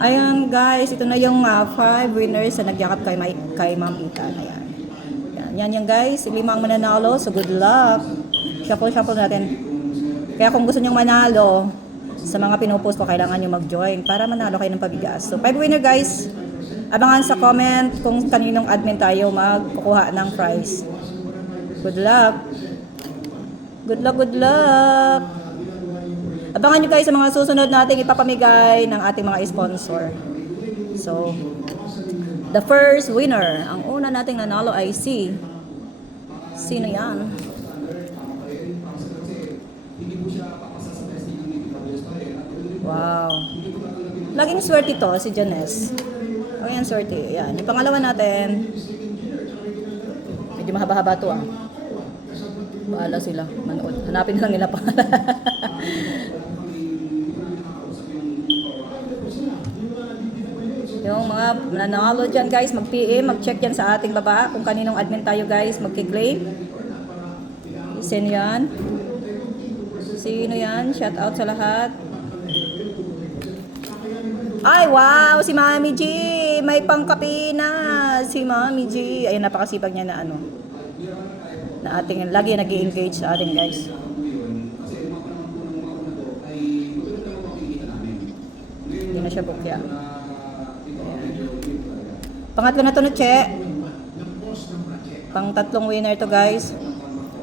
Ayan guys, ito na yung 5 winners na nagyakap kay Ma'am Ethan. Ayan. Yan yan guys, 5 ang mananalo. So good luck. Shuffle natin. Kaya kung gusto nyong manalo sa mga pinupost ko, kailangan nyo mag-join para manalo kayo ng pabigas. So 5 winner guys. Abangan sa comment kung kaninong admin tayo magkukuha ng prize. Good luck. Good luck, good luck. Abangan nyo guys sa mga susunod nating ipapamigay ng ating mga sponsor. So, the first winner, ang una nating nanalo ay si... Sino yan? Wow. Laging swerte to, si Janes. O yan, swerte. Yan. Yung pangalawa natin, medyo mahaba-haba to ah. Bahala sila, manood. Hanapin na lang nila pa. Yung mga nanalo dyan guys, mag-PM, mag-check yan sa ating baba kung kaninong admin tayo guys, mag-claim. Sino yan? Sino yan? Shout out sa lahat. Ay, wow! Si Mami G! May pangkapi na! Si Mami G! Ayun, napakasipag niya na ano. Na ating, lagi nag-i-engage sa ating guys. Hindi na siya bukya. Pangatlo na to na Che. Pang tatlong winner to guys.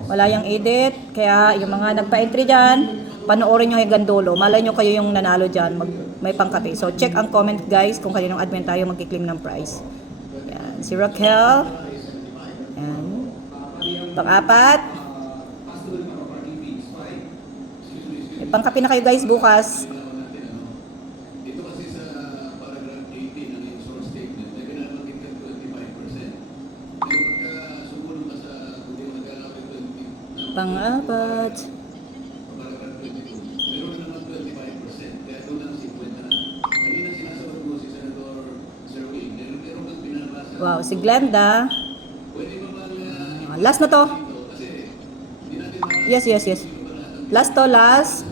Wala yung edit. Kaya yung mga nagpa-entry dyan, panoorin nyo hanggang dulo. Malay nyo kayo yung nanalo dyan. May pangkape. So check ang comment guys kung kaninong admin tayo magki-claim ng prize. Yan. Si Raquel. Yan. Pang-apat. May pangkape na kayo guys bukas. Pang-apat. Wow, si Glenda. Last na to. Yes. Last to, last.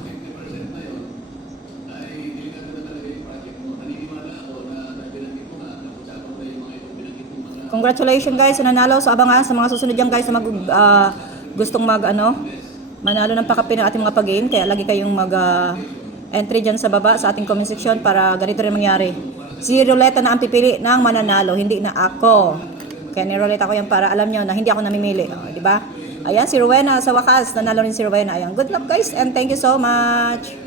Congratulations guys sa nanalo. So abangan sa mga susunod dyan guys na gustong manalo ng pakape ng ating mga pag-game. Kaya lagi kayong entry dyan sa baba sa ating comment section para ganito rin mangyari. Si Roleta na ang pipili ng mananalo, hindi na ako. Kaya ni Roleta ko yan para alam nyo na hindi ako namimili. Di ba? Ayan, si Rowena sa wakas. Nanalo rin si Rowena. Ayan, good luck guys and thank you so much.